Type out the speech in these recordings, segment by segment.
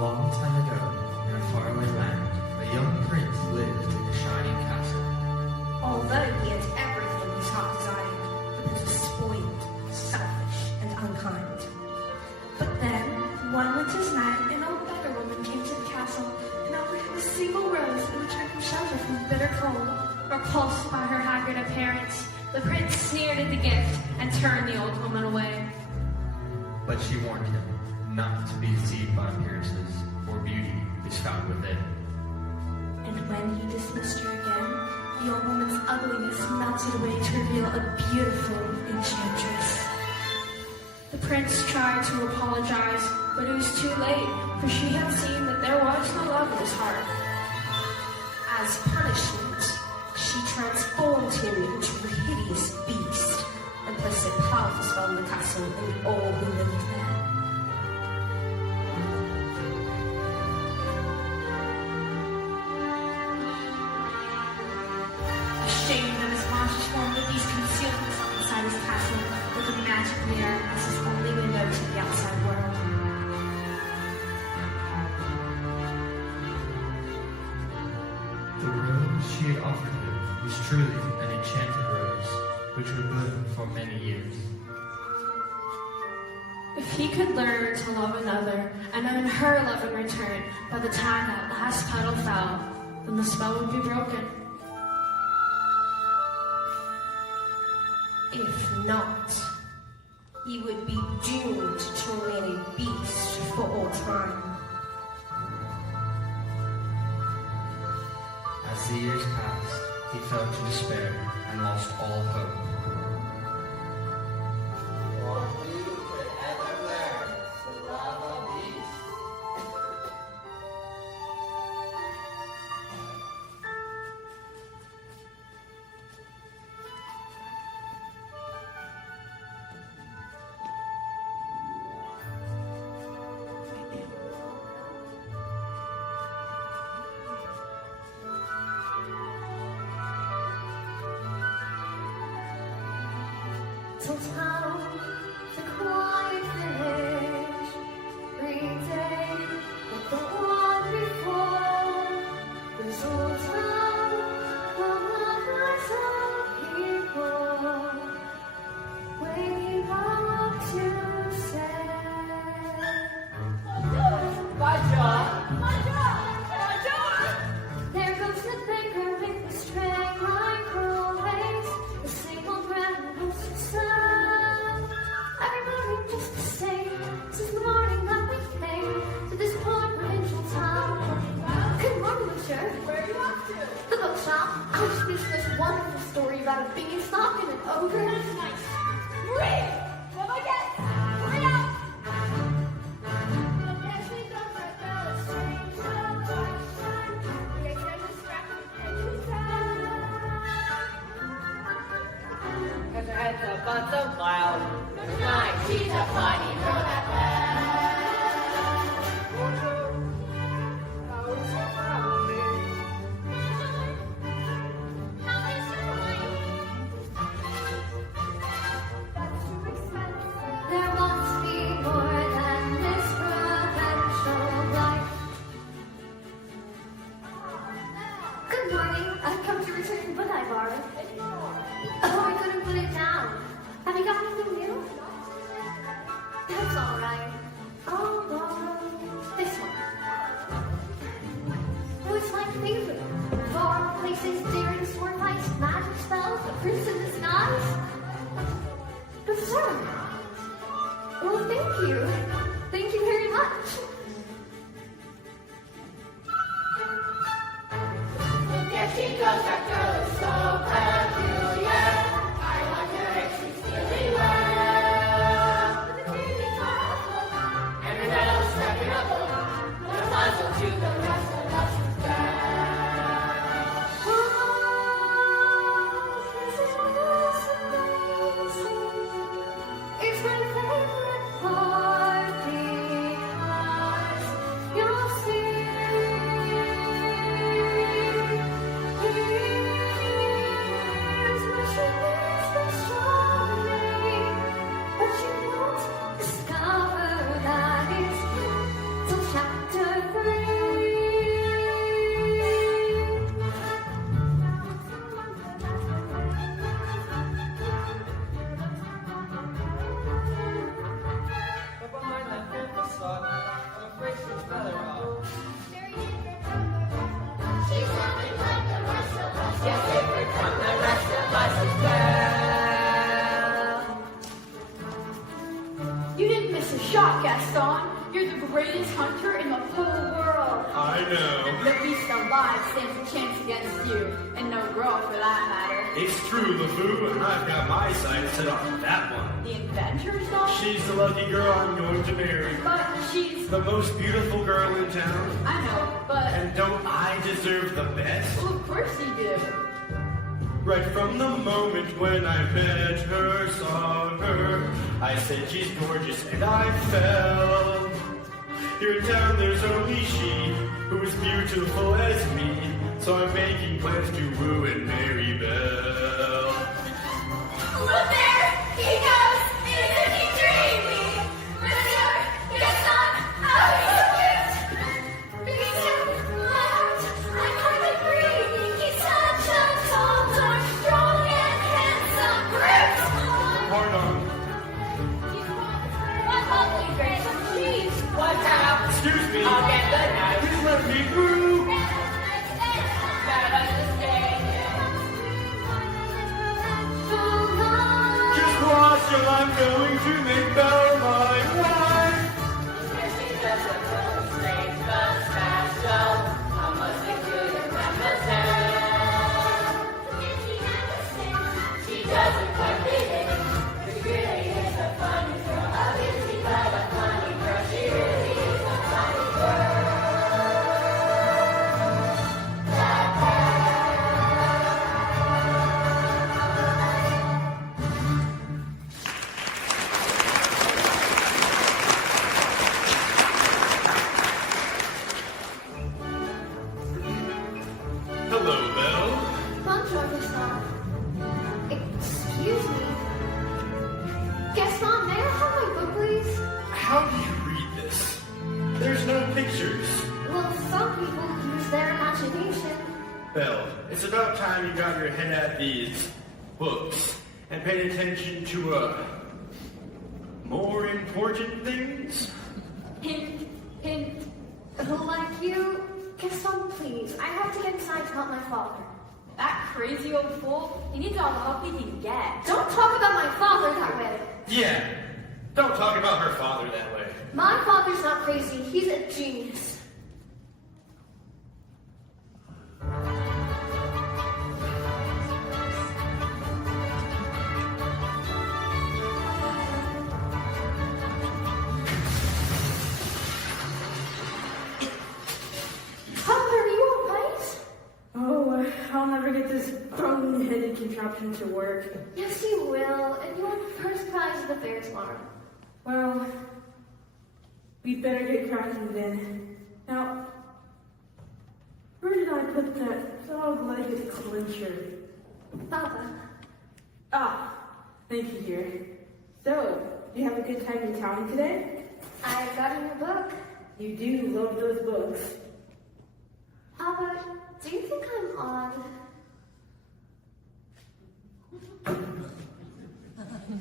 long time ago, in a faraway land, a young prince lived in a shining castle. Although he had everything his heart desired, the prince was spoiled, selfish, and unkind. But then, one winter's night, an old beggar woman came to the castle and offered him a single rose in return for shelter from the bitter cold. Repulsed by her haggard appearance, the prince sneered at the gift and turned the old woman away. But she warned him not to be deceived by appearances, for beauty is found within. And when he dismissed her again, the old woman's ugliness melted away to reveal a beautiful enchantress. The prince tried to apologize, but it was too late, for she had seen that there was no love in his heart. As punishment, she transformed him into a hideous beast and placed a powerful spell on the castle and all who lived there. Ashamed of his monstrous form, the beast concealed himself inside his castle with a magic mirror as his only window to the outside world. The rose she had offered him was truly an enchanted rose, which would bloom for many years. If he could learn to love another and earn her love in return, by the time that last petal fell, then the spell would be broken. If not, he would be doomed to remain a beast for all time. As the years passed, he fell to despair and lost all hope. What you could ever learn to love a beast. So town, the quiet village, reading what the one before. This old town, the lovers of people, waking up to say, there goes the baker with the string like always, the single bread of sun. Everybody just the same since the morning that we came to this poor provincial town. Good morning, monsieur. Where are you off to? The bookshop. I just finished this wonderful story about a beanstalk and an ogre. That's nice. Marie! Come again! Hurry up! Cause her head's up on some cloud. Tonight she's a funny girl that There must be more than this provincial life. Good morning. I've come to return the book I borrowed. Oh, I couldn't put it down. Have you got anything new? That's all right. I'll borrow this one. Oh, it's my favorite. Far places, daring sword fights, magic spells, the prince in disguise. But sir, well, thank you. Thank you very much. There she goes, that girl is so peculiar. I wonder if she's feeling well. And her metal's stepping up, the puzzle to the rest of us is bad. Oh, this is amazing. It's my favorite part because you'll see. Here's what she needs to show me, but you won't discover that it's till chapter Now they're off. She's nothing like the rest of us. Yes, different from the rest of us as well. You didn't miss a shot, Gaston. You're the greatest hunter in the whole world. I know. The beast alive stands a chance against you, and no girl for that matter. It's true, LeFou, and I've got my sights set on that one. The adventure's dog? She's the lucky girl I'm going to marry. But she's... The most beautiful girl in town. I know, but... And don't I deserve the best? Well, of course you do. Right from the moment when I met her, saw her, I said she's gorgeous and I fell. Here in town there's only she who is beautiful as me, so I'm making plans to woo and marry Belle. Look there! He goes! Isn't he dreamy? Monsieur Gaston! Oh, he's so cute! He's so loud! I'm hardly breathing. He's such a tall, dark, strong, and handsome brute! Hold on. What lovely grace! Please! What's up? Excuse me. I'll get the knife. Please let me through. That us to stay. Just watch till I'm going to make Belle my wife. Here she doesn't look strange but special. I must include her mademoiselle. She doesn't quite fit in. She really is a funny girl. A busy but a funny girl. She really is a funny girl. Hello, Belle. Bonjour, Gaston. Excuse me. Gaston, may I have my book, please? How do you read this? There's no pictures. Well, some people use their imagination. Belle, it's about time you got your head at these books and paid attention to, more important things. Hint, hint. Like you, Gaston, please. I have to get inside to help my father. That crazy old fool, he needs all the help he can get. Don't talk about my father that way. Yeah, don't talk about her father that way. My father's not crazy. He's a genius. Papa, are you alright? Oh, I'll never get this bone-headed contraption to work. Yes, you will. And you want the first prize at the fair tomorrow. Well, we'd better get cracking then. Now, where did I put that dog-legged clincher? Papa. Ah, thank you, dear. So, you have a good time in town today? I got in your book. You do love those books. Papa, do you think I'm odd?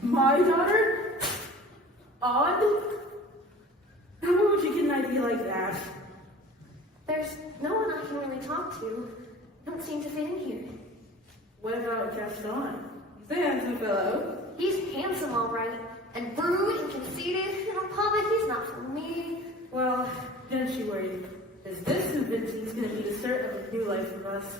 My daughter? Odd? How would you get an idea like that? There's no one I can really talk to. I don't seem to fit in here. What about Gaston? He's a handsome fellow. He's handsome, all right, and rude and conceited. Oh, Papa, he's not for me. Well, don't you worry, because this convention is going to be the start of a new life for us.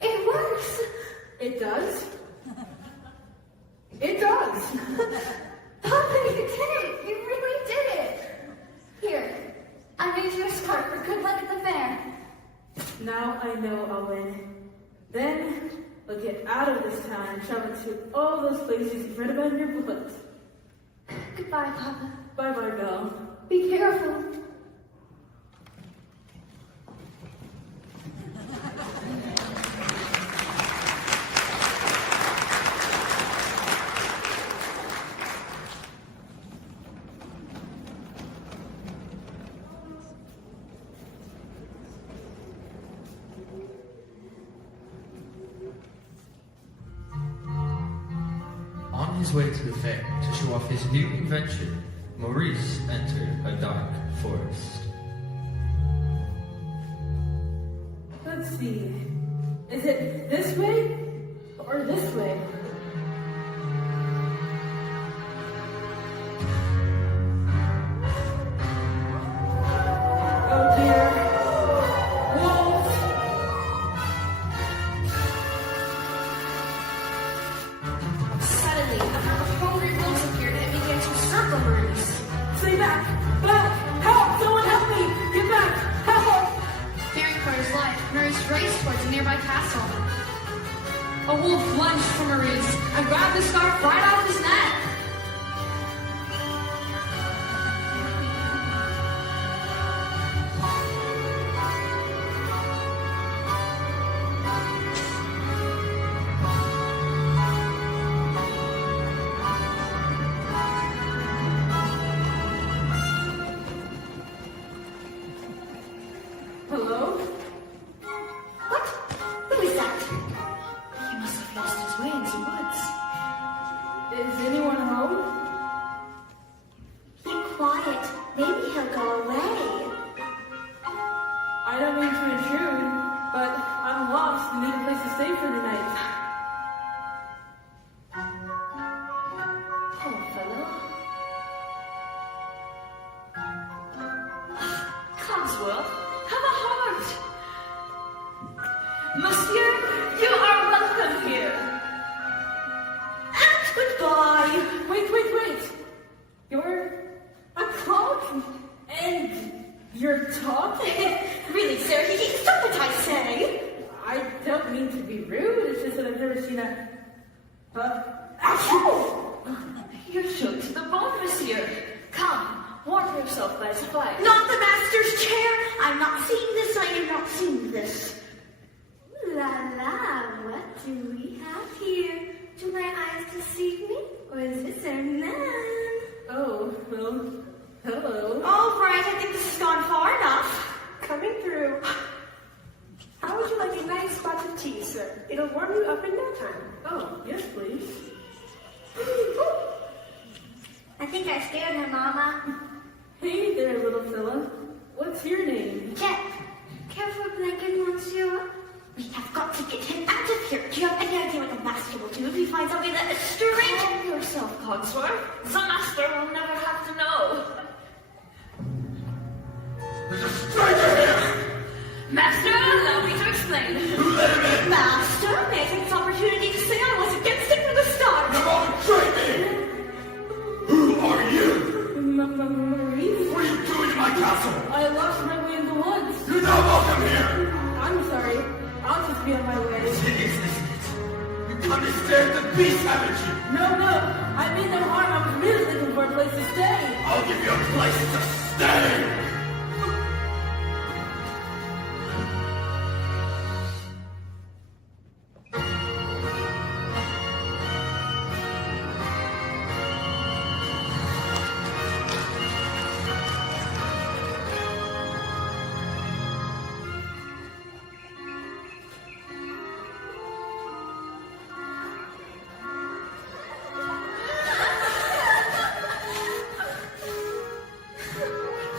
It works! It does? It does! Papa, you did it! You really did it! Here, I made you a scarf for good luck at the fair. Now I know I'll win. Then we'll get out of this town and travel to all those places you've read about in your books. Goodbye, Papa. Bye-bye, Belle. Be careful. On his way to the fair to show off his new invention, Maurice entered a dark forest. Let's see. Is it this way or this way? Oh dear. Wolves! Suddenly, a pack of hungry wolves appeared and began to circle Maurice. Stay back! Back! Help! Someone help me! Get back! Help! Fearing for his life, Maurice raced towards a nearby castle. A wolf lunged for Maurice and grabbed the scarf right out of his neck. Hello? What? Who is that? He must have lost his way in the woods. Is anyone home? Be quiet. Maybe he'll go away. I don't mean to intrude, but I'm lost and need a place to stay for the night. Poor fellow. Cogswell, have a heart. Monsieur, you are welcome here. And goodbye. Wait. You're a clock? And you're talking? Really, sir, stop what I say. I don't mean to be rude, it's just that I've never seen a... You're chilled to the bone, monsieur. Come, warm yourself by the fire. Not the master's chair. I'm not seeing this. I am not seeing this. La la, what do we have here? Do my eyes deceive me? Or is this a man? Oh, well, hello. All right, I think this has gone far enough. Coming through. How would you like a nice spot of tea, sir? It'll warm you up in no time. Oh, yes, please. I think I scared her, Mama. Hey there, little fella. What's your name? Jet, Careful, blanket, monsieur. we have got to get him out of here. Do you have any idea what the master will do if he finds out we let us straight? Calm yourself, Cogsworth. The master will never have to know. There's a stranger here! Master, allow me to explain. Master, may I take this opportunity to say I was against it from the start? Come on, betray me! Who are you? Maurice? What are you doing in my castle? I lost my way in the woods. You're not welcome here! I'm sorry. I'll just be on my way. It isn't it? You come to stare at the beast, haven't you? No, I mean no harm. I was merely looking for a place to stay. I'll give you a place to stay!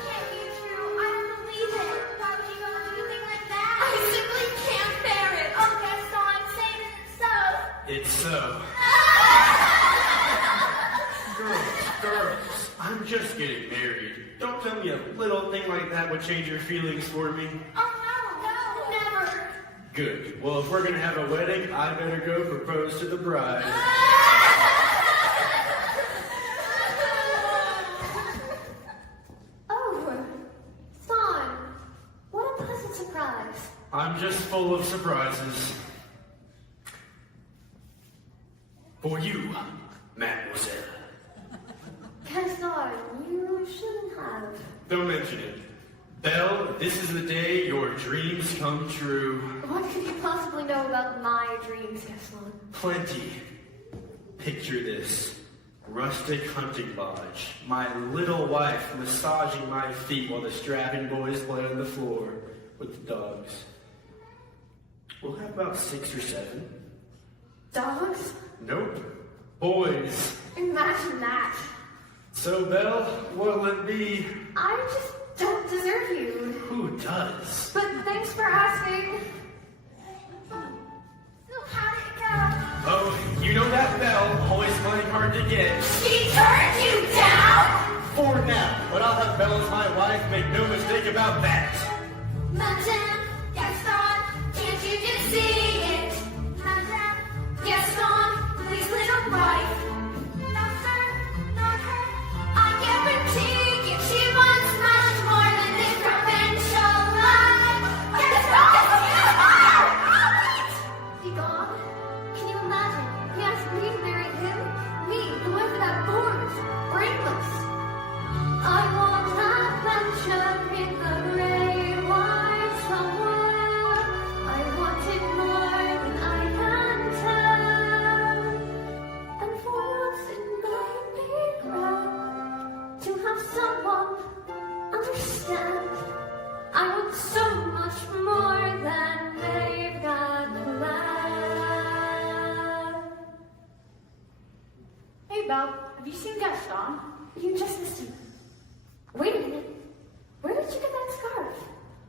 Can't be true. I don't believe it. Why would you go and do a thing like that? I simply can't bear it. Oh, Gaston, say it isn't so. It's so. Girls, I'm just getting married. Don't tell me a little thing like that would change your feelings for me. Oh, no, never. Good. Well, if we're gonna have a wedding, I better go propose to the bride. Oh, Thorn. What a pleasant surprise. I'm just full of surprises. For you, mademoiselle. Gaston, you shouldn't have. Don't mention it. Belle, this is the day your dreams come true. What could you possibly know about my dreams, Gaston? Plenty. Picture this. Rustic hunting lodge. My little wife massaging my feet while the strapping boys play on the floor with the dogs. We'll have about 6 or 7. Dogs? Nope. boys. Imagine that. So, Belle, what'll it be? I just don't deserve you. Who does? But thanks for asking. So how did it go? Oh, you know that Belle, always finding hard to get. She turned you down? For now, but I'll have Belle as my wife, make no mistake about that. Madame Gaston, can't you just see it? Madame Gaston, please little wife. Not her, not her. I guarantee you she wants much more than this provincial life. Is he gone? Can you imagine? He asked me to marry him? Me, the wife without thorns, brainless. I want adventure in the gray white somewhere. I want it more than I can tell. And for once it might be grand to have someone understand. I want so much more than they've got planned. Hey, Belle, have you seen Gaston? You just missed him. Wait a minute. Where did you get that scarf?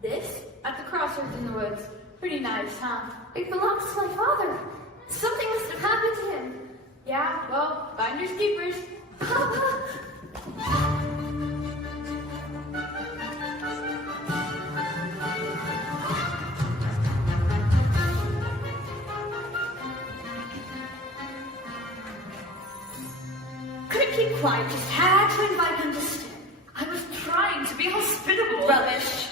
This? At the crossroads in the woods. Pretty nice, huh? It belongs to my father. Something must have happened to him. Yeah, well, finders keepers. Papa! Couldn't keep quiet, just had to invite him to stay. I was trying to be hospitable. Rubbish.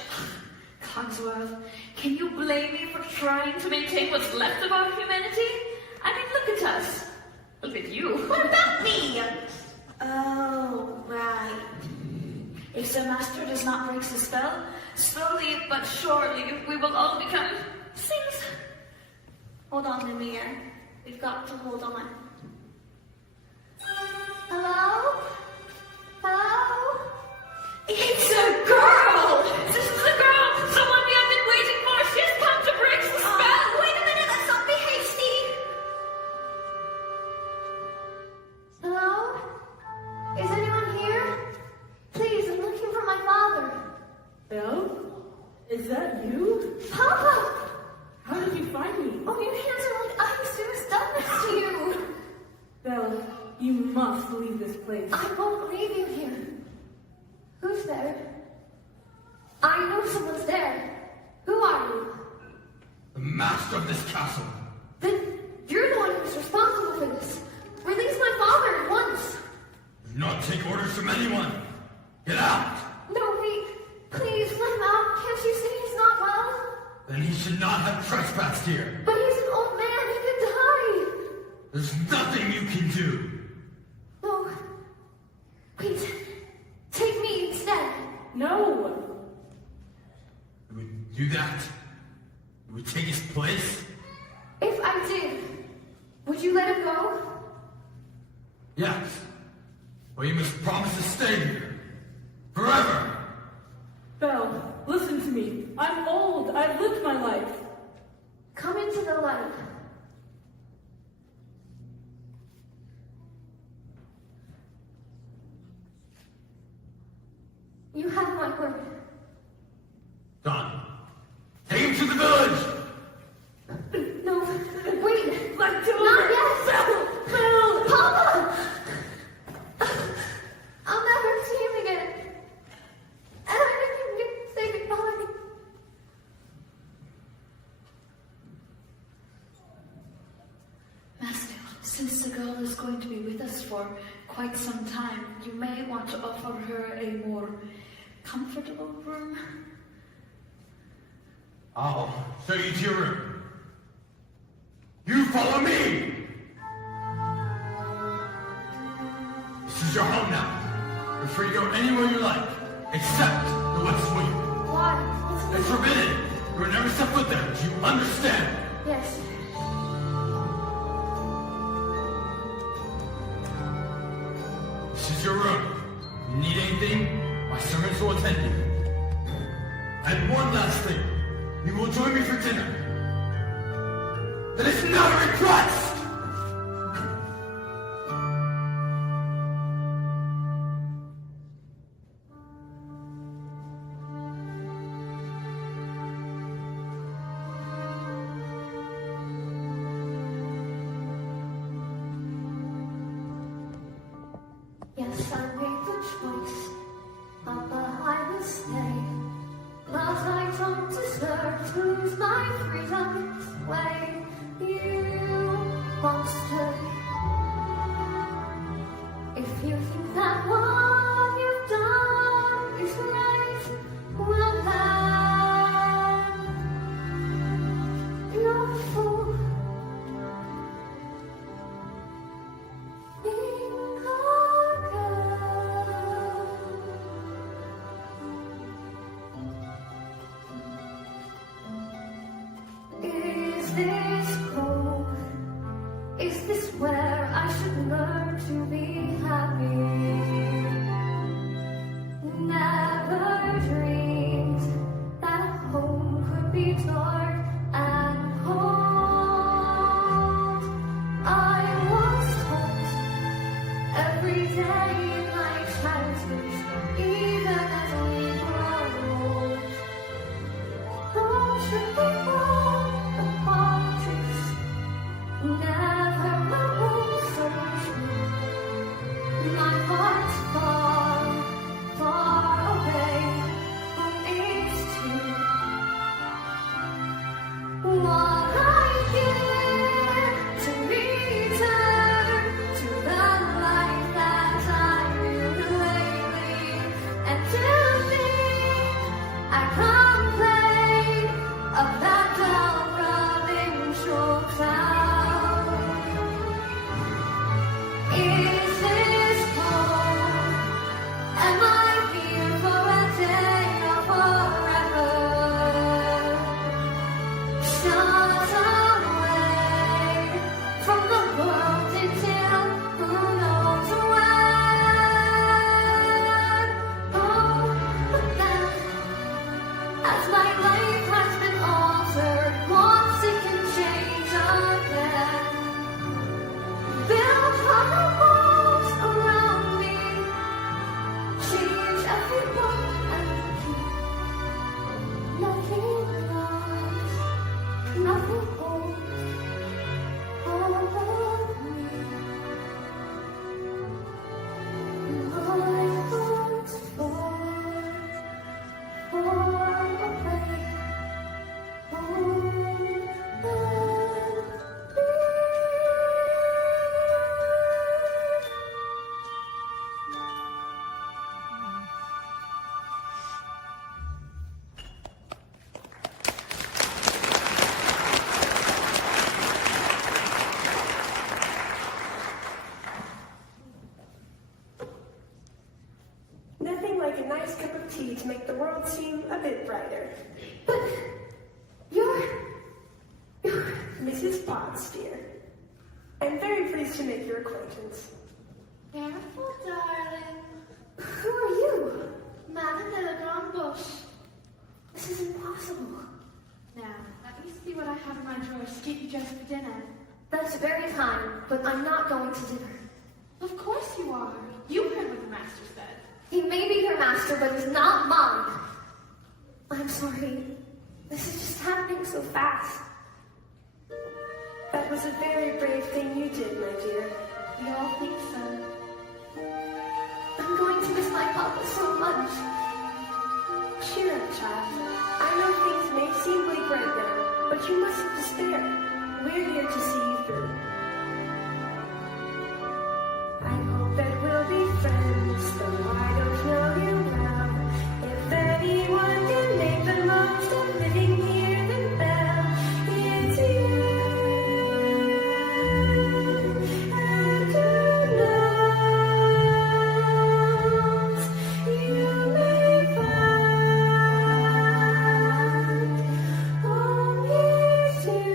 Cogswell, can you blame me for trying to maintain what's left of our humanity? I mean, look at us. Look at you. What about me? Oh, right. If Sir Master does not break the spell, slowly but surely we will all become things. Hold on, Lemire. We've got to hold on. Hello? Hello? It's a girl! This is the girl! Someone we have been waiting for! She has come to break the spell! Wait a minute, let's not be hasty. Hello? Is anyone here? Please, I'm looking for my father. Belle? Is that you? Papa! How did you find me? Oh, your hands are like ice. Who's done this to you? Belle, you must leave this place. I won't leave you here. Who's there? I know someone's there. Who are you? The master of this castle. Then you're the one who's responsible for this. Release my father at once. Do not take orders from anyone. Get out. No, wait. Please, let him out. Can't you see he's not well? Then he should not have trespassed here. But he's an old man. He could die. There's nothing you can do. No. Wait. Take me instead. No! You would do that? You would take his place? If I did, would you let him go? Yes. Well, you must promise to stay here. Forever. Belle, listen to me. I'm old. I've lived my life. Come into the light. You have my word. Done. Take him to the village. No, wait. Let go! Not yet. Belle! Papa! I'll never see him again. And I didn't get to say goodbye. Master, since the girl is going to be with us for quite some time, you may want to offer her a more comfortable room. I'll show you to your room. You follow me! This is your home now. You're free to go anywhere you like, except the West Wing. Why? It's forbidden. You will never step foot there. Do you understand? Yes. This is your room. If you need anything, my servants will attend you. And one last thing. You will join me for dinner. That is not a request! lose my freedom this way. You monster. If you think that what you've done is right, well then you're a fool. Think again. Is this home? Is this where I should learn to be happy? Never dreamed that home could be dark and cold. I was told every day in my childhood, even as we grow old, those should be born apart is never a home so true. My heart's far, far away from its true. What I give to return to the life that I knew lately, and to think I complain of that dull provincial town. Is this home? Am I here for a day or forever? Shut away from the world until who knows when. Oh, but then, as my life has been altered, once it can change again. Build on the walls around me, change everyone and keep nothing lasts, nothing holds over me. My heart's far, far away, home and Nothing like a nice cup of tea to make the world seem a bit brighter. But you're Mrs. Potts, dear. I'm very pleased to make your acquaintance. Careful, darling. who are you? Madame de la Grande Bush. This is impossible. Now, let me see what I have in my drawers to get you dressed for dinner. That's very kind, but I'm not going to dinner. Of course you are. You heard what the master said. He may be your master, but he's not mine. I'm sorry. This is just happening so fast. That was a very brave thing you did, my dear. We all think so. I'm going to miss my papa so much. Cheer up, child. I know things may seem bleak right now, but you mustn't despair. We're here to see you through. I hope that we'll be friends, though I don't know you well. If anyone can make the most of living here, then Belle, it's you. And who knows, you may find home here too.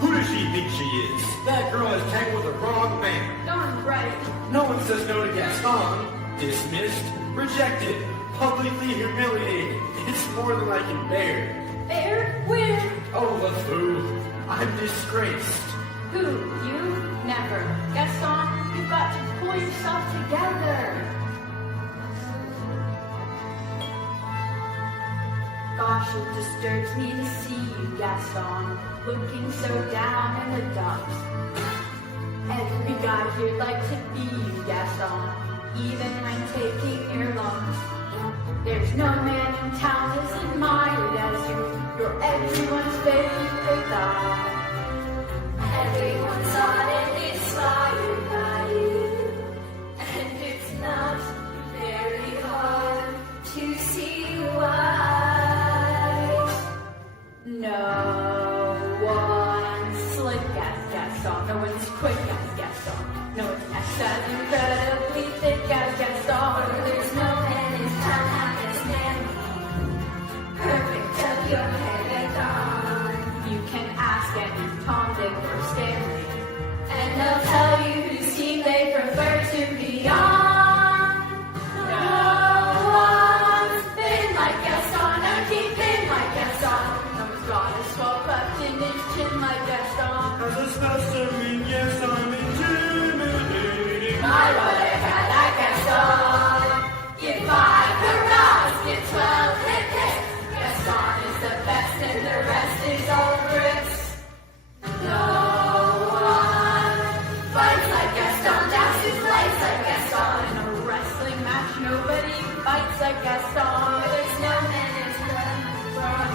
Who does she think she is? That girl is tangled with the wrong man. Darn right. No one says no to Gaston. Dismissed, rejected, publicly humiliated. It's more than I can bear. There? Where? Oh, the fool. I'm disgraced. Who? You? Never. Gaston, you've got to pull yourself together. Gosh, it disturbs me to see you, Gaston, looking so down in the dumps. Every guy here'd like to be you, Gaston, even when taking your lumps. There's no man in town as admired as you. You're everyone's favorite guy. Everyone's on and inspired by you, and it's not very hard to see why. No one's slick as Gaston, no one's quick as Gaston, no one's as incredibly thick as Gaston. There's no man in town half as manly, perfect of your paragon. You can ask any Tom, Dick, or Stanley, And they'll tell you whose team they prefer to be on. No one's been like Gaston, or keeping like Gaston. no one's got a swell cleft in his chin like Gaston. As a specimen, yes, I'm intimidating. I would have had that Gaston. Give 5 hurrahs, give 12 hip hits. Gaston is the best and the rest is all bricks. No one fights like Gaston, that's his life like Gaston. In a wrestling match, nobody fights like Gaston. There's no man in town.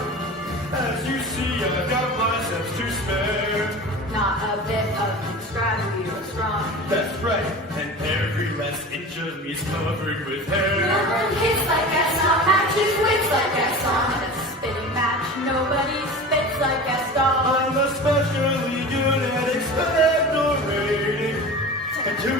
As you see, I've got biceps to spare. Not a bit of extravagant or strong. That's right, and every last inch of me is covered with No hair. one hits like Gaston, matches wits like Gaston. In a spitting match, nobody spits like Gaston. I'm especially good at expectorating. And two.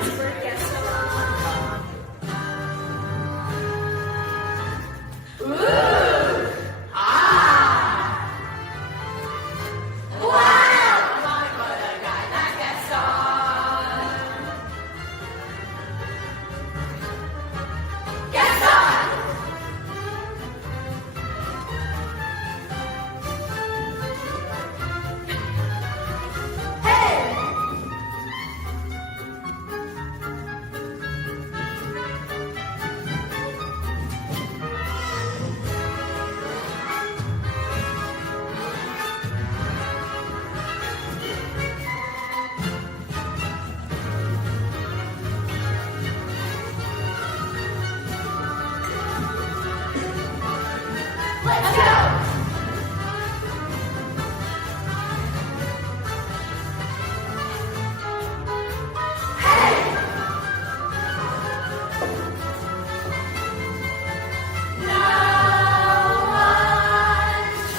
Let's go!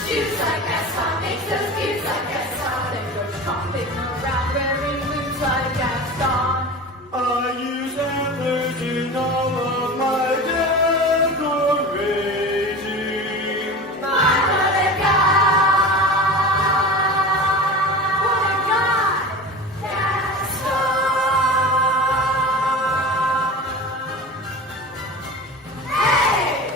Shoots like Gaston, makes those views like Gaston. Then goes tromping around wearing boots like Gaston. I use antlers in all of my decorating. My mother God! What a God! Gaston! Hey!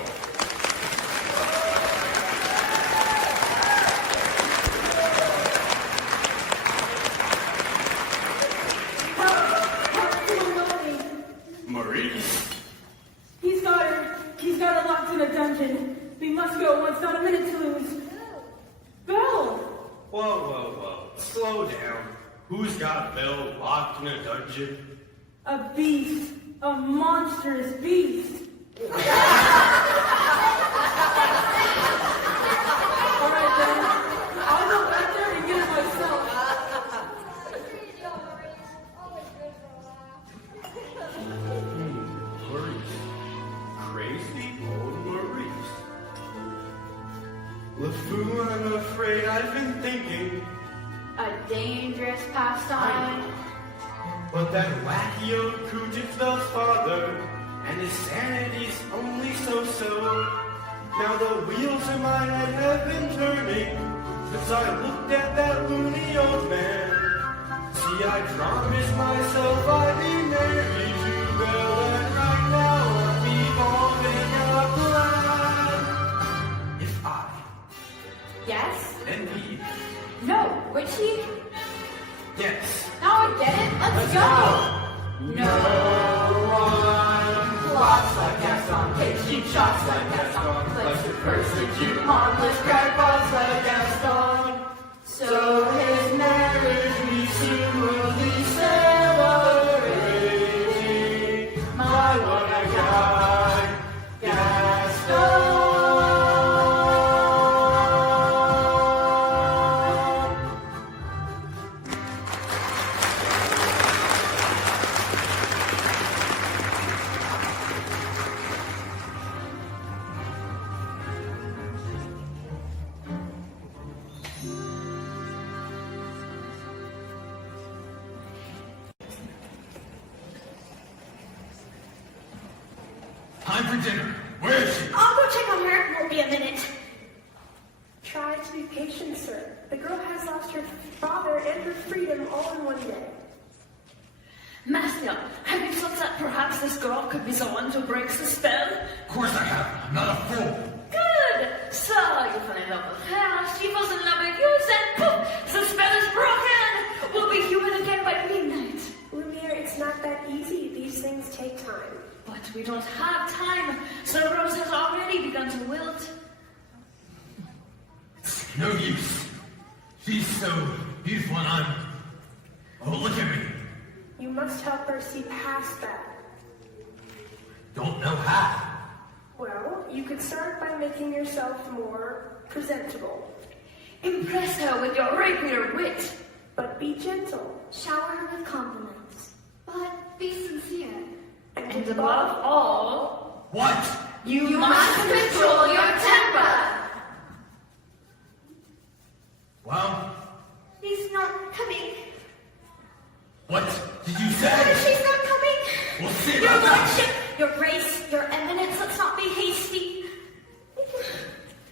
Maurice? He's got her. He's got her locked in a dungeon. We must go. One's not a minute to lose. Belle! Whoa. Slow down. Who's got Belle locked in a dungeon? A beast. A monstrous beast. All right, then. I'll go back there and get it myself. Maurice. Crazy old Maurice. LeFou, I'm afraid I've been thinking. A dangerous pastime. But that wacky old coot is Belle's father, and his sanity's only so-so. Now the wheels in my head have been turning since I looked at that loony old man. See, I promised myself I'd be married to Belle, and right now I'm evolving a plan. If I Yes? and he, No. Which he? yes, Now I get it. Let's go. no one Plots like Gaston, takes cheap shots like Gaston, plays with persecute harmless grandpas like Gaston. So his marriage we soon will be celebrating. My what a guy, Gaston. Time for dinner. Where is she? I'll go check on her. Won't be a minute. Try to be patient, sir. The girl has lost her father and her freedom all in one day. Master, have you thought that perhaps this girl could be the one to break the spell? Of course I have. I'm not a fool. Good! So, you fell in love with her, she falls in love with you, then poof! The spell is broken! We'll be human again by midnight. Lumiere, it's not that easy. These things take time. But we don't have time. The rose has already begun to wilt. No use. She's so beautiful and I'm... Oh, look at me. You must help her see past that. Don't know how. Well, you could start by making yourself more presentable. Impress her with your rapier wit. But be gentle. Shower her with compliments. But be sincere. And above all, What? You must control your temper. Well, She's not coming. what did you say? She's not coming. We'll see Your about that. lordship, your grace, your eminence, let's not be hasty.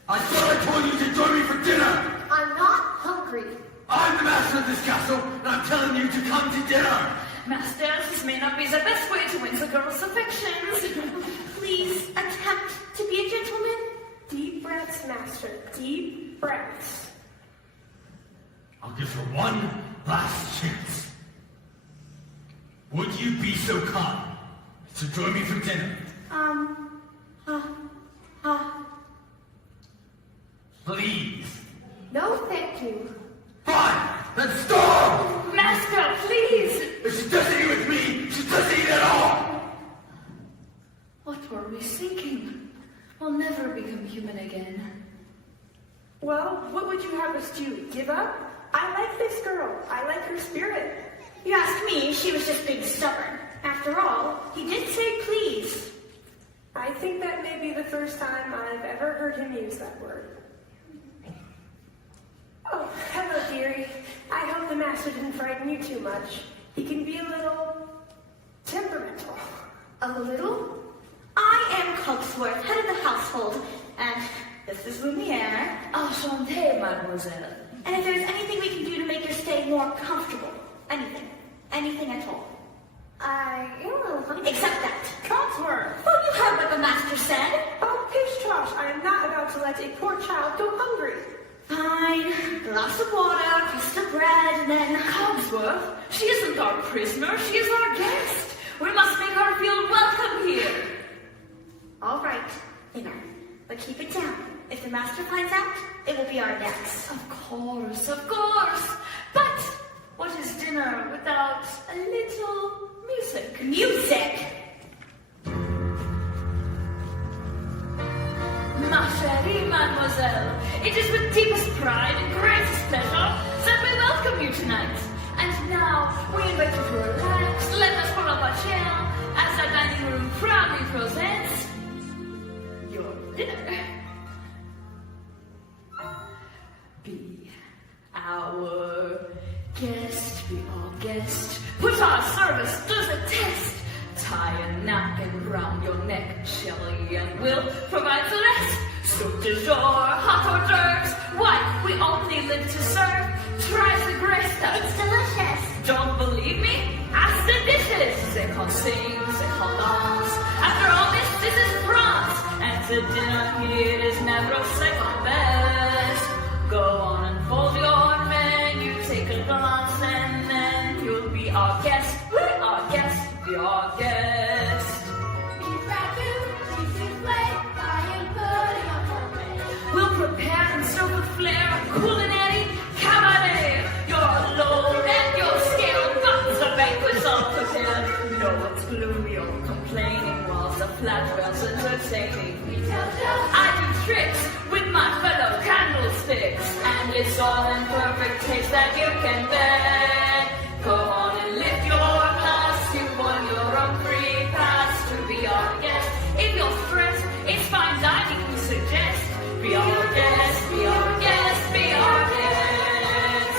I thought I told you to join me for dinner. I'm not hungry. I'm the master of this castle, and I'm telling you to come to dinner. Master, this may not be the best way to win the girl's affections. Please attempt to be a gentleman. Deep breaths, master. Deep breaths. I'll give her one last chance. Would you be so kind to join me for dinner? Please. No, thank you. Fine, then storm! Master, please! If she doesn't eat with me, she doesn't eat at all! What were we thinking? We'll never become human again. Well, what would you have us do? Give up? I like this girl. I like her spirit. You asked me, she was just being stubborn. After all, he did say please. I think that may be the first time I've ever heard him use that word. Oh, hello, dearie. I hope the master didn't frighten you too much. He can be a little temperamental. A little? I am Cogsworth, head of the household, and this is Lumiere. Enchanté, mademoiselle. And if there's anything we can do to make your stay more comfortable, anything at all. I am a little hungry. Except that. Cogsworth! Oh, you heard what the master said. Oh, pish tosh, I am not about to let a poor child go hungry. Fine. Glass of water, crust of bread, and then... Cogsworth, she isn't our prisoner, she is our guest. We must make her feel welcome here. All right, dinner. But keep it down. If the master finds out, it will be our necks. Of course, of course. But what is dinner without a little music? Music! Ma chère mademoiselle, it is with deepest pride and greatest pleasure that we welcome you tonight. And now, we invite you to relax, let us pull up a chair, as the dining room proudly presents your dinner. Be our guest, be our guest. Put our service to the test. Tie a napkin round your neck, Shelley, and we'll provide the rest. Soup du jour, hot hors d'oeuvres. Why, we only live to serve. Try the gresta. It's delicious. Don't believe me? Ask the dishes. They call sing, they call dance. After all this is France. And the dinner here is never second best. Go on and fold your menu, take a glance, and then you'll be our guest. We're our guest, be our guest. Beef ragu, cheese souffle, Italian pudding on your plate. Flatwell's entertaining. We tell jokes. I do tricks with my fellow candlesticks, and it's all in perfect taste that you can bet. Go on and lift your glass, you won your own free pass to be our guest. If you're stressed, it's fine dining we suggest. Be our guest, be our guest, be our guest.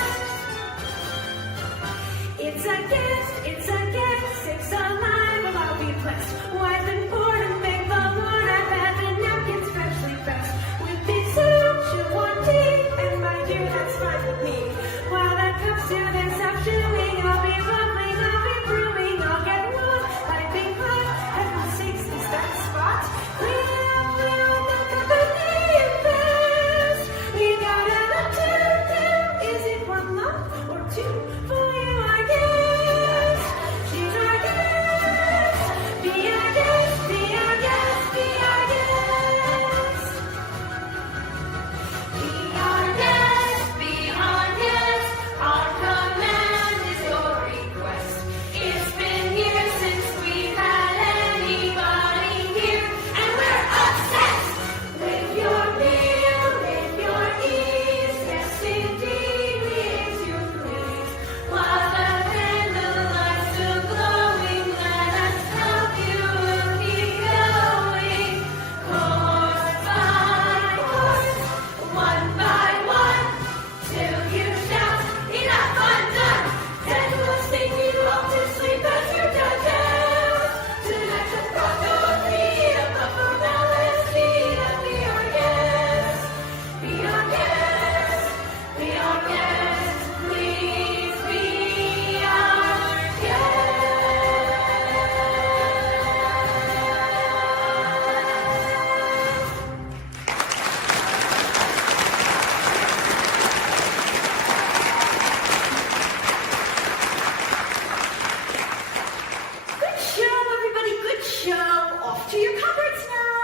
It's a guest, it's a guest, it's alive, well I'll be blessed. Wife and poured and begged the Lord, I've had the napkins freshly pressed. With big soup, she'll want tea, and mind you, that's fine with me. While the cups do their self-chewing, I'll be rumbling, I'll be brewing, I'll get warm, I've been hot, heaven's sakes, is that spot? Clean up the company best. We got a two, is it one lump or two? For you, I guess. She's our guest. Be our guest, be our guest, be our guest. Be our guest, be our guest. Our command is your request. It's been years since we've had anybody here, and we're obsessed with your meal, with your ease. Yes, indeed, we aim to please. While the candlelight's still glowing, let us help you keep going. Course by course, one by one, till you shout, enough, I'm done. Then we'll sing you off to sleep as you digest. Tonight you'll rock your feet up, up for LSD, and be our guest. Be our guest, be our guest, please be our guest. Good show, everybody, good show. Off to your cupboards now.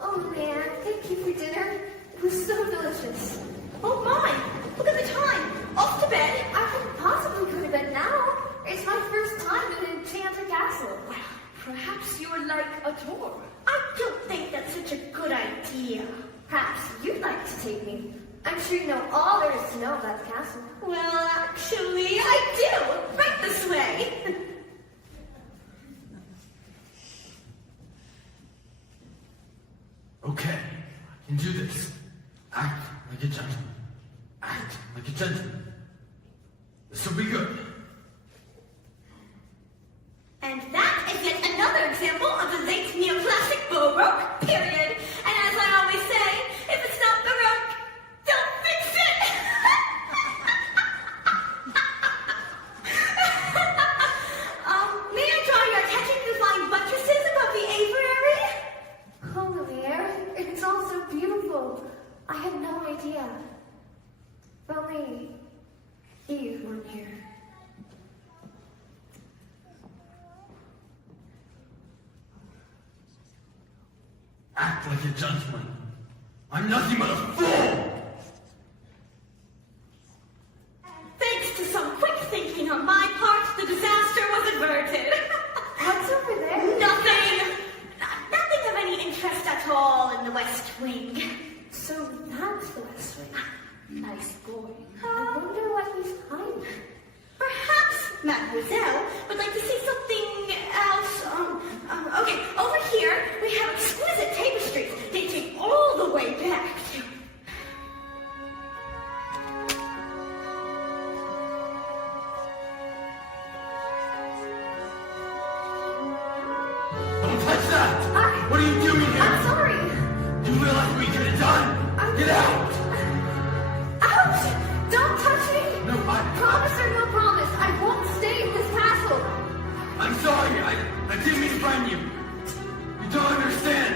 Oh man, thank you for dinner. It was so delicious. Oh my, look at the time. Off to bed. I couldn't possibly go to bed now. It's my first time in Enchanted Castle. Well, perhaps you'd like a tour. I don't think that's such a good idea. Perhaps you'd like to take me. I'm sure you know all there is to know about the castle. Well, actually, I do. Right this way. Okay, I can do this. Act like a gentleman. Act like a gentleman. This will be good. And that is yet another example of the late neoclassic Baroque period. And as I always say, if it's not Baroque, don't fix it! May I draw your attention to the fine buttresses above the aviary? Oh, Lumiere, it's all so beautiful. I had no idea. If only you weren't here. Act like a gentleman. I'm nothing but a fool! Thanks to some quick thinking on my part, the disaster was averted. What's over there? Nothing! Nothing of any interest at all in the West Wing. So that's the West Wing. Nice boy. I wonder what he's hiding. Perhaps Mademoiselle would like to see something else. Okay, over here we have exquisite tapestries dating all the way back to... Don't touch that! What are you doing here? I'm sorry. You realize what we could have done? Get out! Ouch! Don't touch me! No, Promise or no promise, I won't stay in this castle. I'm sorry. I didn't mean to frighten you. You don't understand.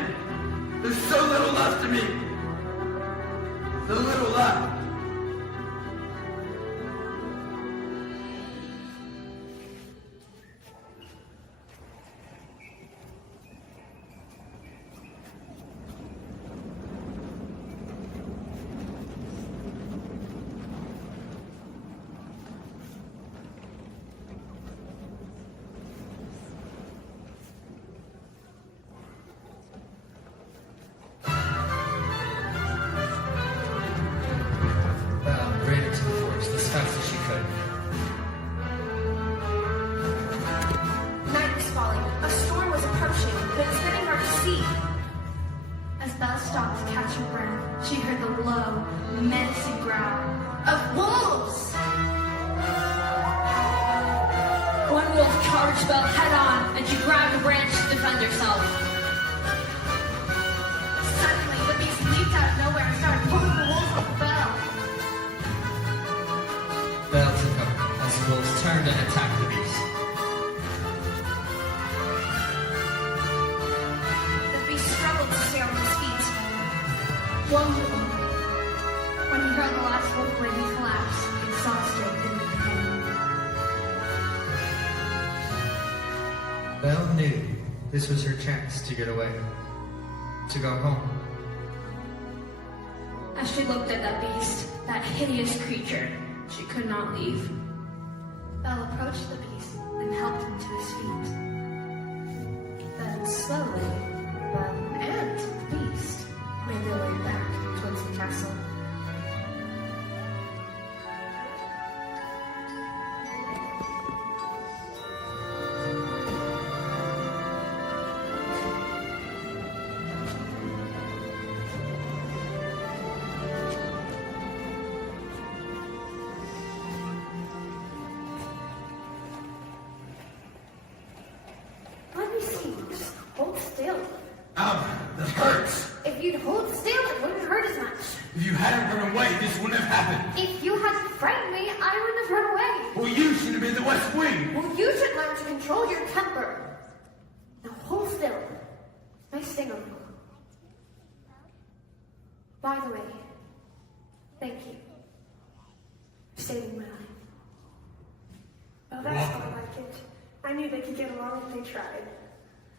There's so little left of me. So little left. see. As Belle stopped to catch her breath, she heard the low, menacing growl of wolves. One wolf charged Belle head on, and she grabbed a branch to defend herself. Suddenly, the beast leaped out of nowhere and started pulling the wolves off Belle. Belle took cover as the wolves turned and attacked the beast. The beast struggled to stay on his feet. When he heard the last wolf wave, he collapsed, exhausted and in pain. Belle knew this was her chance to get away, to go home. As she looked at that beast, that hideous creature, she could not leave. Belle approached the beast and helped him to his feet. Then slowly, Belle and the beast made their way back towards the castle. Let me see. Just hold still. Albert, that hurts. If you'd hold still, it wouldn't hurt as much. If you hadn't run away, this wouldn't have happened. If you hadn't frightened me, I wouldn't have run away. Well, you should have been the West Wing. Well, you should learn to control your temper. Now hold still. Nice thing on you. By the way, thank you for saving my life. Oh, that's more like it. I knew they could get along if they tried.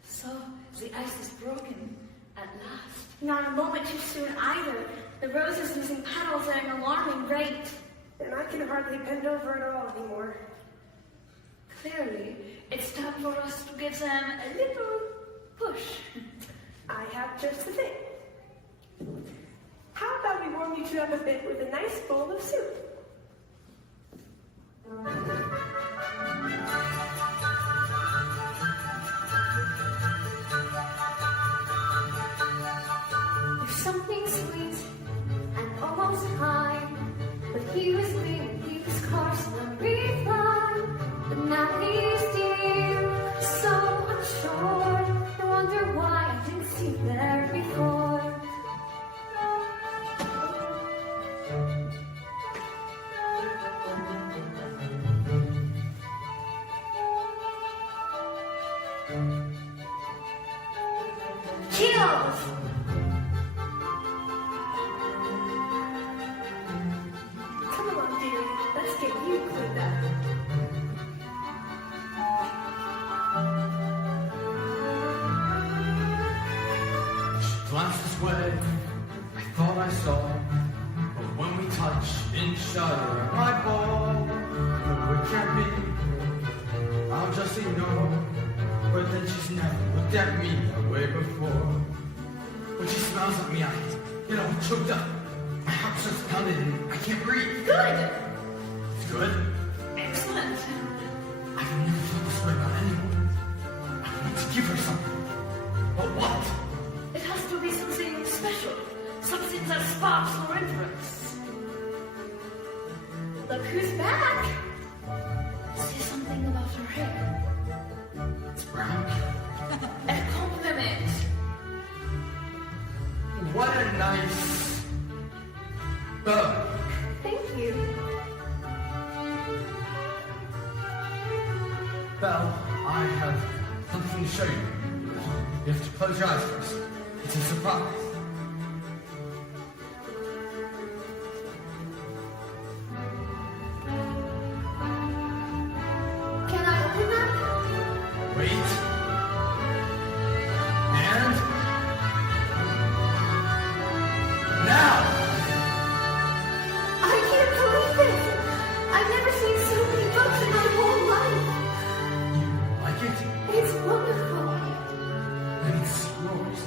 So, the ice is broken at last. Not a moment too soon either. The rose is losing petals at an alarming rate. And I can hardly bend over at all anymore. Clearly, it's time for us to give them a little push. I have just the thing. How about we warm you two up a bit with a nice bowl of soup? There's something sweet and almost high. But he was green, he was coarse and refined. But now he's dear, so unsure. I wonder why I didn't see there before. Chills! Come along, dearie. Let's get you cleaned up. She glanced this way. I thought I saw. But when we touched in shudder at my ball, no, it can't be. I'll just ignore. But then she's never looked at me that way before. When she smiles at me, I get all choked up. My heart starts pounding and I can't breathe. Good! It's good. Excellent. I've never felt this way about anyone. I want to give her something. But what? It has to be something special. Something that sparks her interest. Look who's back! Say something about her hair. It's brown. A compliment. What a nice bow. Thank you. Belle, I have something to show you. You have to close your eyes first. It's a surprise. Can I open them? Wait. And now. I can't believe this! I've never seen so many books in my whole life! You like it? It's wonderful! Then it's yours.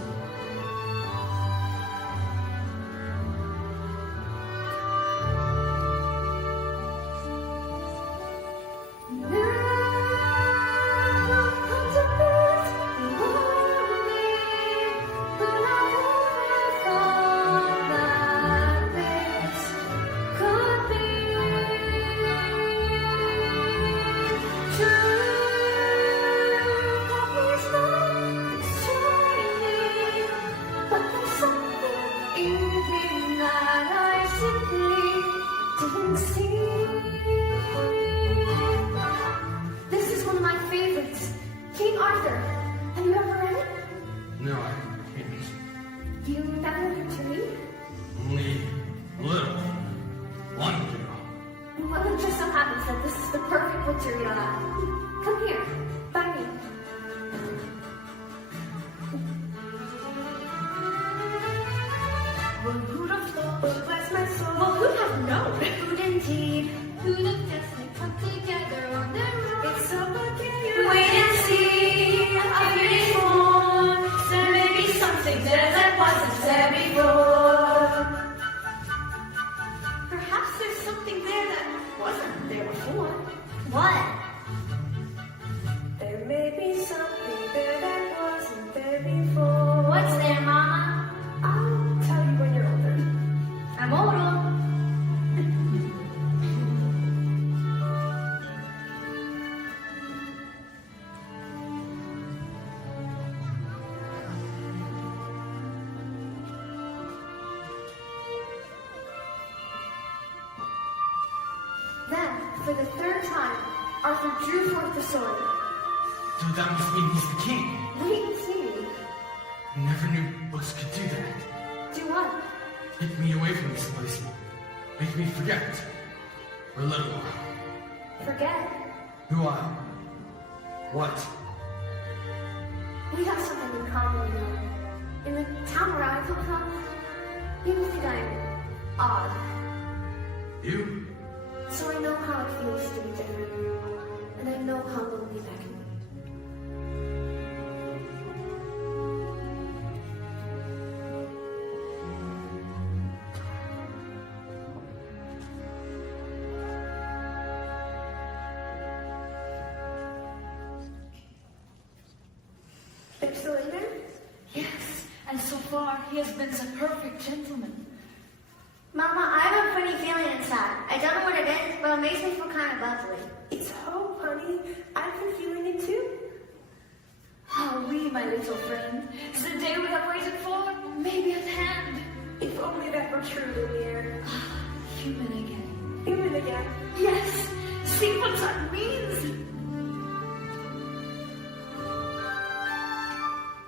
Arthur. Have you ever read it? No, I can't. Do you never learn to read? Only a little. One girl. Well, it just so happens that this is the perfect book to read aloud. Come here, by me. Well, who'd have thought? Bless my soul. Well, who'd have known? Who'd indeed? Who'd have guessed they come together on their own? It's so peculiar. Wait and see, a beauty born. There may be something there that wasn't there before. Perhaps there's something there that wasn't there before. What? There may be something there that wasn't there before. What's there, Mama? I'll tell you when you're older. I'm old. Then, for the third time, Arthur drew forth the sword. So that must mean he's the king. Wait and see. I never knew books could do that. Do what? Take me away from this place. Make me forget. For a little while. Forget. Who I? What? We have something in common, you know. In the town where I come from, people think I'm odd. You? So I know how it feels to be different. And I know how lonely that can be. They're still in there? Yes, and so far he has been the perfect gentleman. Mama, I have a funny feeling inside. I don't know what it is, but it makes me feel kind of bubbly. It's hope, honey. I've been feeling it too. Ah, oui, my little friend. The day we have waited for may be at hand. If only that were true, Lumiere. Human again. Human again. Yes, see what that means.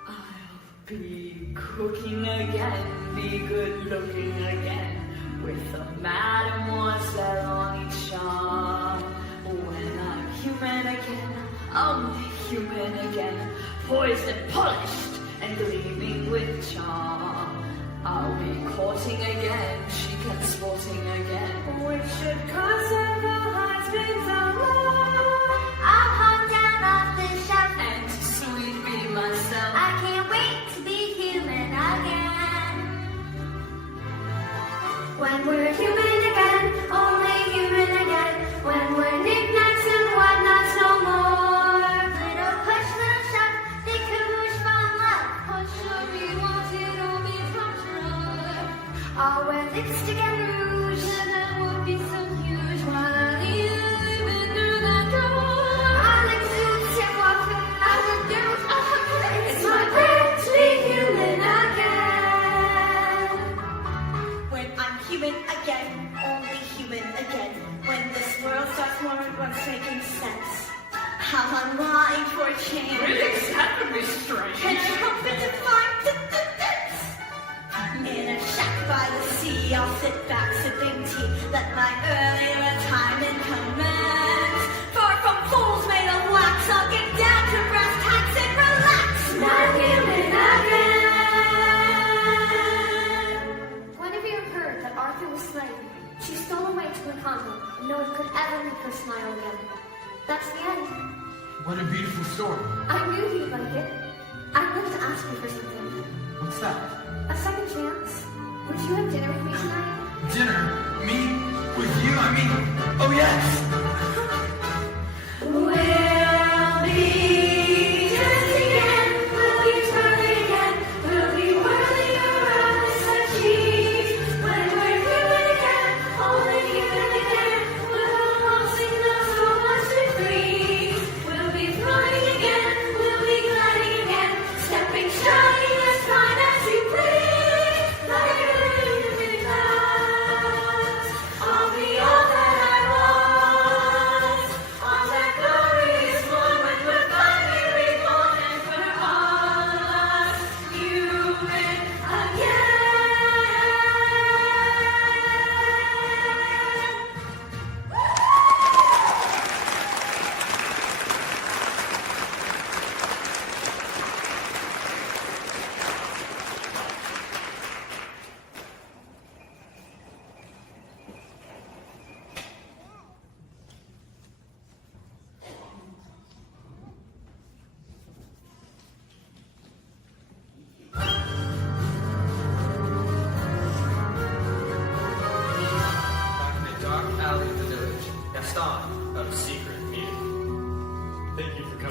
I'll be cooking again, be good looking again, with a mademoiselle on each arm. When I'm human again, I'm human again, poised and polished and gleaming with charm. I'll be courting again, chic and sporting again. Which should cause several husbands alone. I'll hop down off the shelf. And sweet be myself. I can't wait to be human again. When we're human again, only human again. When we're knickknacks and whatnots no more. Little push, little shove, they coosh from love. Push or be wanted or be tortured. I'll wear lipstick and rouge, and that would be so huge. While you been through that door, I'll exude and walk through. I would do it's my prayer to be human again. When I'm human again, only human again. When this world starts more at once making sense. I'm online for a change. Critics haven't been strange. Can I help it to find in a shack by the sea, I'll sit back sipping tea. Let my early retirement commence. Far from fools made of wax, I'll get down to brass tacks and relax. Not human again. Whenever you heard that Arthur was slain, she stole away to a convent, and no one could ever make her smile again. That's the end. What a beautiful story. I knew you'd like it. I wanted to ask you for something. What's that? A second chance. Would you have dinner with me tonight? Dinner? Me? With you? I mean, oh yes! We'll be just again. We'll be turning again. We'll be whirling around the sunshine. When we're human again, only human again. We'll all sing the so much to free. We'll be flying again. We'll be gliding again. Stepping, shining as fine as you please. Like a human clouds. I'll be all that I want.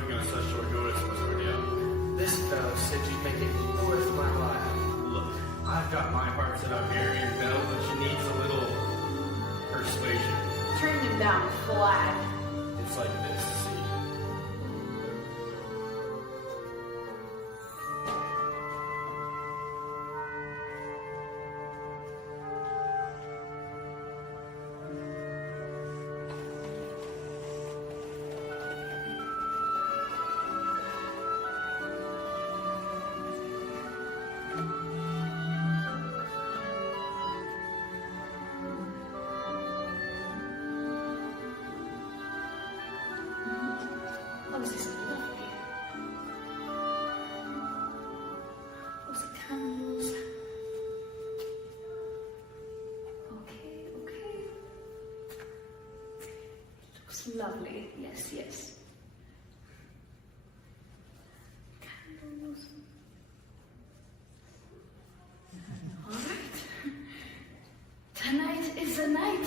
working on such short notice. What's your deal? This fellow said you'd make it worth my while. Look, I've got my heart set on marrying Belle, but she needs a little persuasion. Turn him down flat. It's like this, see? Oh, this is lovely. Oh, the candles. Okay, okay. Looks lovely. Yes, yes. Candles. All right. Tonight is the night.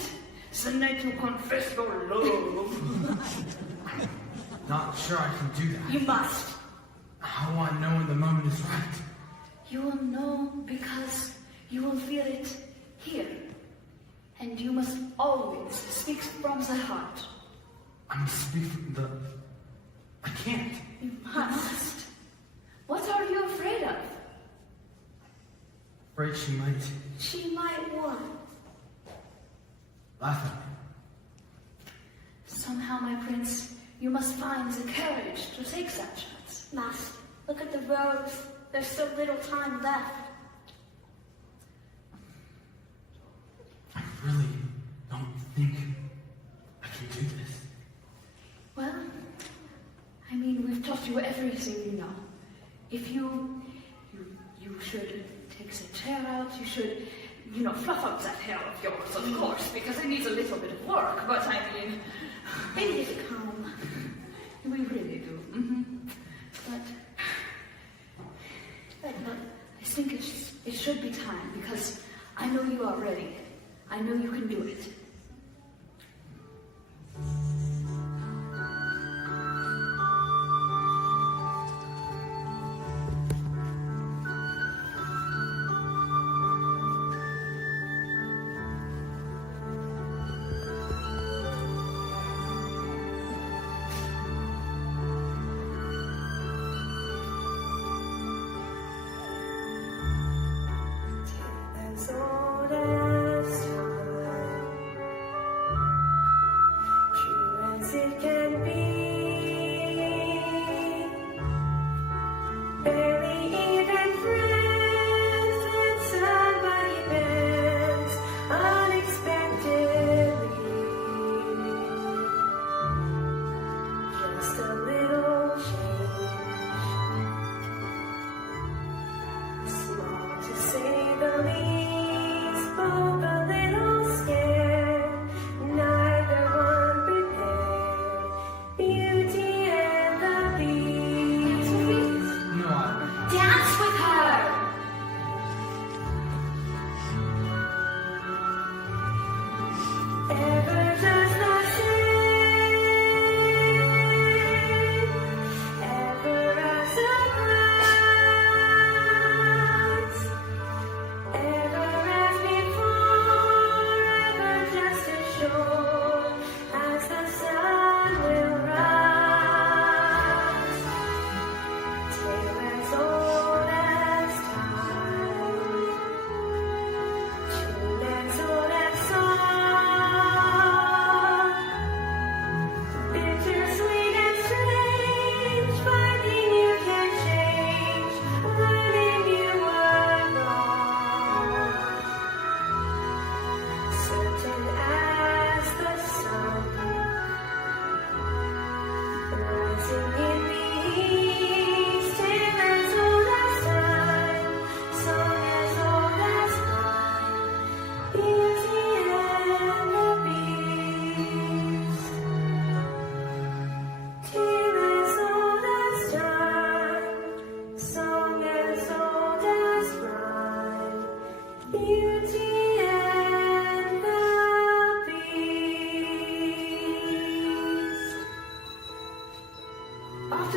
The night to confess your love. Not sure I can do that. You must. How will I know when the moment is right? You will know because you will feel it here. And you must always speak from the heart. I'm speaking the... I can't. You must. What are you afraid of? Afraid she might She might want. laugh at me. Somehow, my prince, you must find the courage to take such shots. Master, look at the roads. There's so little time left. I really don't think I can do this. Well, I mean, we've taught you everything you know. If you should take the chair out, you should, fluff up that hair of yours, of course, because it needs a little bit of work, but I mean, They need to come. we really do. But I think it should be time, because I know you are ready. I know you can do it. As old as time,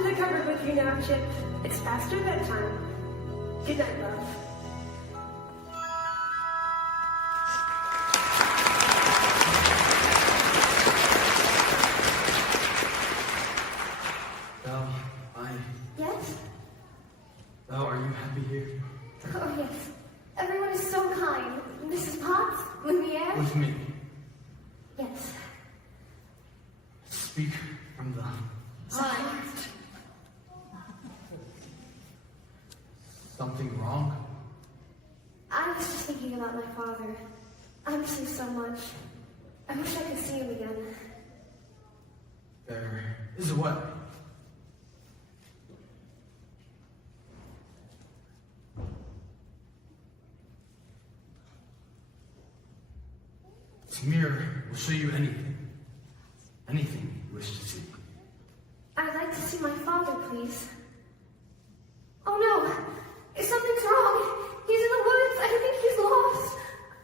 the cupboard with you now, Chip. It's past your bedtime. Good night, love. Belle, Yes? Belle, are you happy here? Oh, yes. Everyone is so kind. Mrs. Potts? Lumiere? With me. Yes. Speak from the Heart. Something wrong? I was just thinking about my father. I miss him so much. I wish I could see him again. There is a way. Tamir will show you anything. Anything you wish to see. I'd like to see my father, please. Oh no! Something's wrong! He's in the woods! I think he's lost!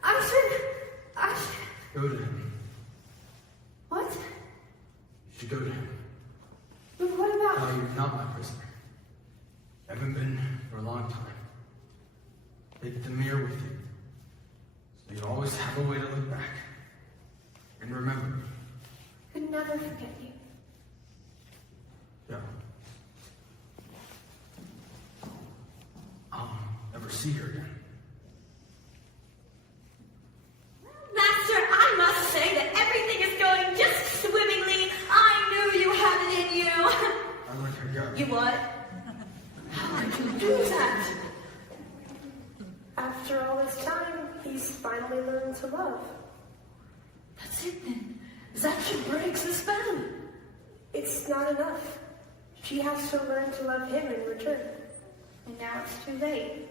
I should... Go to him. What? You should go to him. But what about... No, you're not my prisoner. You haven't been for a long time. Take Tamir with you. So you always have a way to look back. And remember me. Could never forget you. Yeah. I'll never see her again. Master, I must say that everything is going just swimmingly. I knew you had it in you. I let her go. You what? How could you do that? After all this time, he's finally learned to love. That's it then. That should break the spell. It's not enough. She has to learn to love him in return. And now it's too late.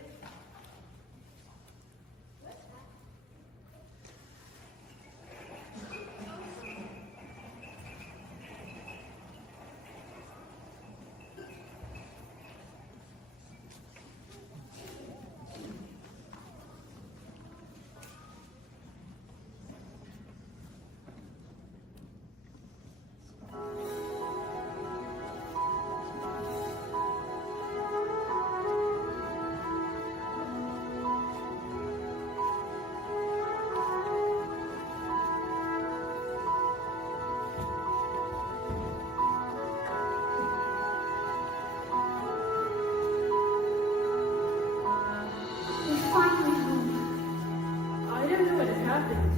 We're finally home. I don't know what happened.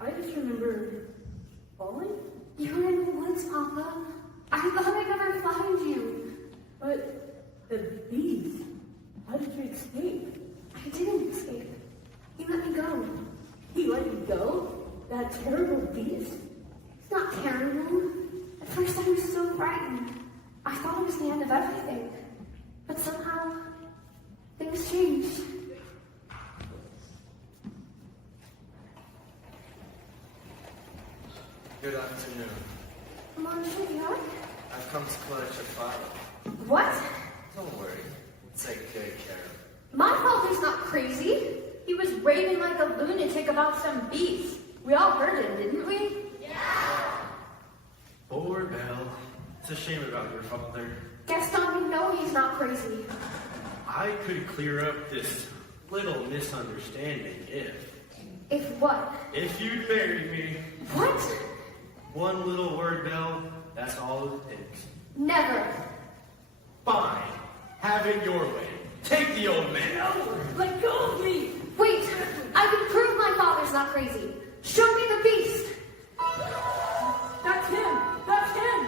I just remember falling. You were in the woods, Papa. I thought I'd never find you. But the bees. How did you escape? I didn't escape. You let me go. He let you go? That terrible beast? It's not terrible. At first I was so frightened. I thought it was the end of everything. But somehow, things changed. Good afternoon. Morning, York. I've come to collect your father. What? Don't worry. We'll take good care of him. My father's not crazy. He was raving like a lunatic about some beast. We all heard him, didn't we? Poor Belle. It's a shame about your father. Gaston, you know he's not crazy. I could clear up this little misunderstanding If what? if you'd marry me. What? One little word, Belle. That's all it takes. Never. Fine. Have it your way. Take the old man. Let go of me! Wait, I can prove my father's not crazy. Show me the beast. That's him! That's him!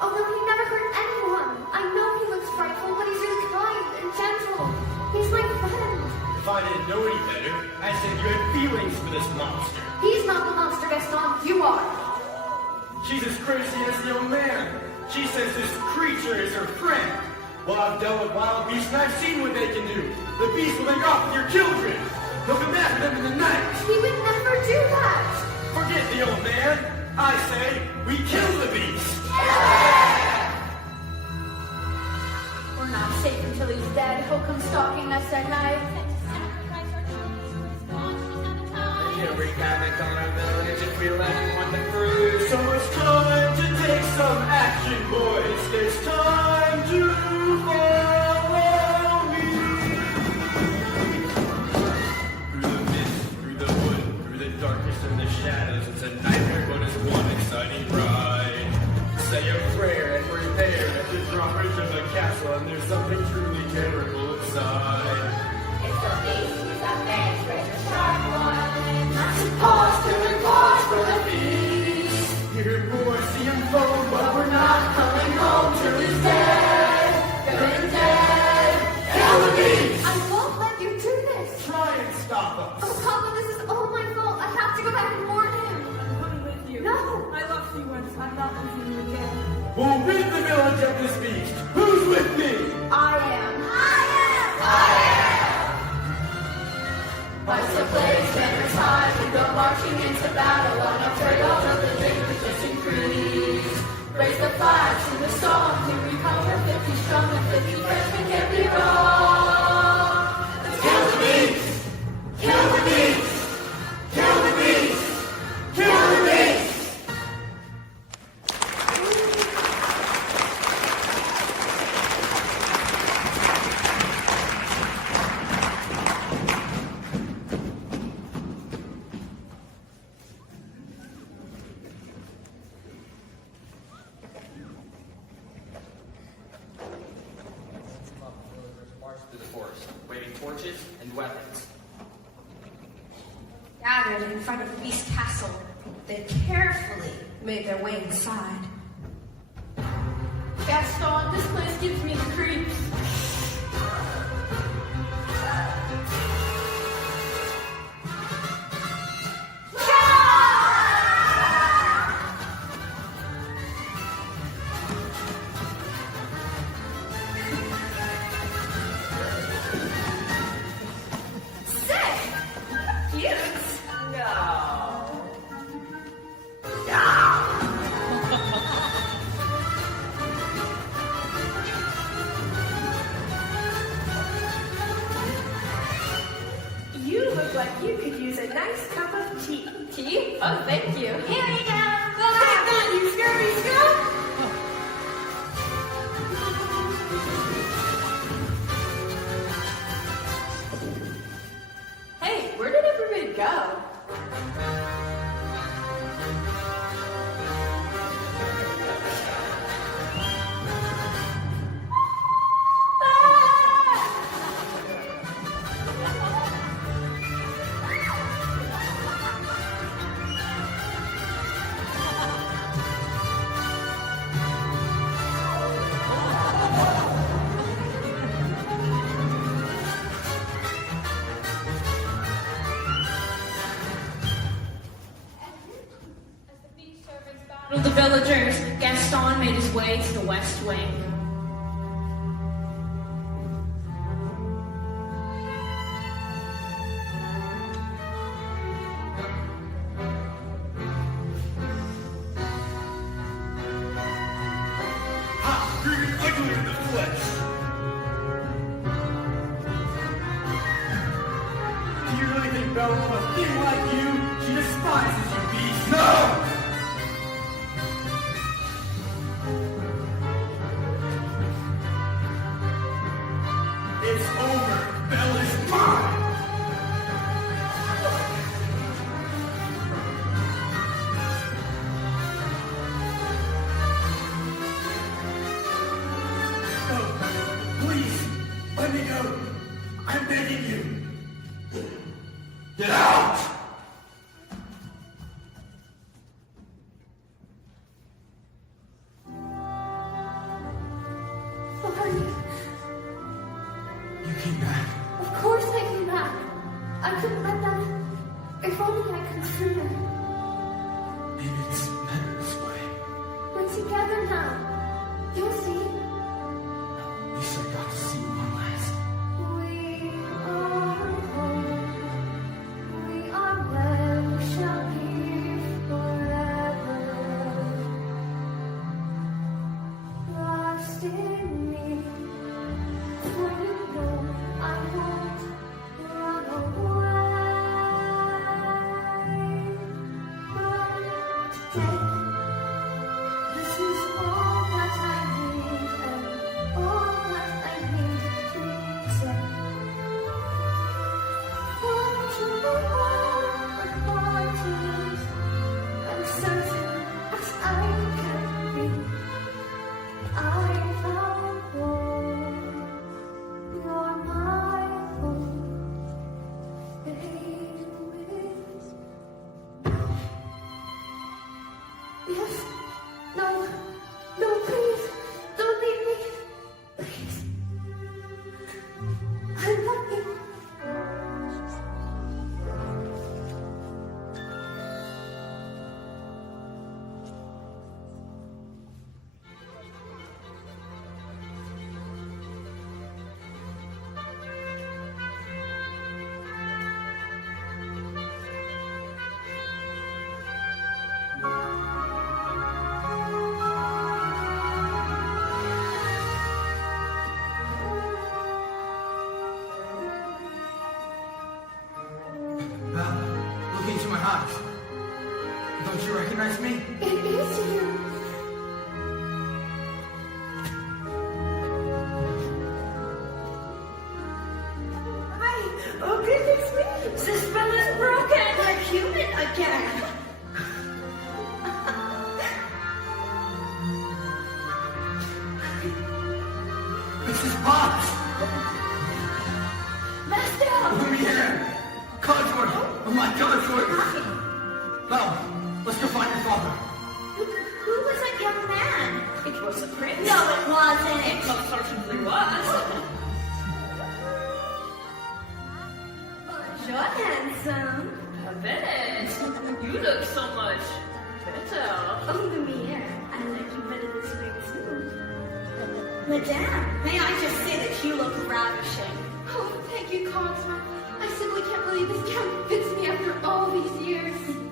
Oh no, he never hurt anyone. I know he looks frightful, but he's really kind and gentle. He's my friend. If I didn't know any better, I said you had feelings for this monster. He's not the monster, Gaston. You are. She's as crazy as the old man. She says this creature is her friend. Well, I've dealt with wild beasts and I've seen what they can do. The beast will make off with your children. He'll come after them in the night. He would never do that. Forget the old man. I say we kill the beast. We're not safe until he's dead. He'll come stalking us at night. Can't wreak havoc on our village if we let him on the cruise. So it's time to take some action, boys. There's drawbridge of the castle, and there's something truly terrible inside. It's the beast, he's a man's treasure sharp one. Pause for the feast. Here, boys, see him fall, but We're not coming home till he's dead. Good and dead. Kill the beast! I won't let you do this. try and stop us. Oh, Papa, this is all my fault. I have to go back and warn him. I'm coming with you. No. I lost you once. I'm not losing you again. We'll rid the village of this beast. Who's with me? I am. Once the blaze standards high, we go marching into battle, unafraid all of the dangers just increase. Raise the flag, sing the song, here we come, we're 50 strong, and 50 Frenchmen can't be wrong. Kill the beast! Kill the beast! Kill the beast! Kill the beast! Marched through the forest, waving torches and weapons. Gathered in front of the beast castle, they carefully made their way inside. Gaston, this place gives me the creeps. You look like you could use a nice cup of tea. Tea? Oh, thank you. Here we go. Take that, you scurvy scum! Hey, where did everybody go? Of the villagers, Gaston made his way to the west wing. Ha! You're ugly in the flesh. Do you really think Belle will a thing like you? She despises you, beast. No! It's over. Belle is mine. No, please, let me go. I'm begging you. Get out! Barney, You came back. of course I came back. I couldn't let that. If only I could sooner. Maybe it's better this way. We're together now. You'll see. At least I got to see one last. We are home. We are where we shall be forever. Lost in me. For you know I won't run away. But today, this is all that I need. eyes. Don't you recognize me? It is you. Oh goodness me! The spell is broken! We're human again! Mrs. Potts! Master! Lumiere! Codsworth! Oh my Codsworth! Well, let's go find your father. Who was that young man? It was a prince. No, it wasn't! It most certainly was. You're handsome. I bet. You look so much better. Oh, Lumiere, I like you better this way too. Madame, may I just say that you look ravishing? Oh, thank you, Cogsworth. I simply can't believe this gown fits me after all these years.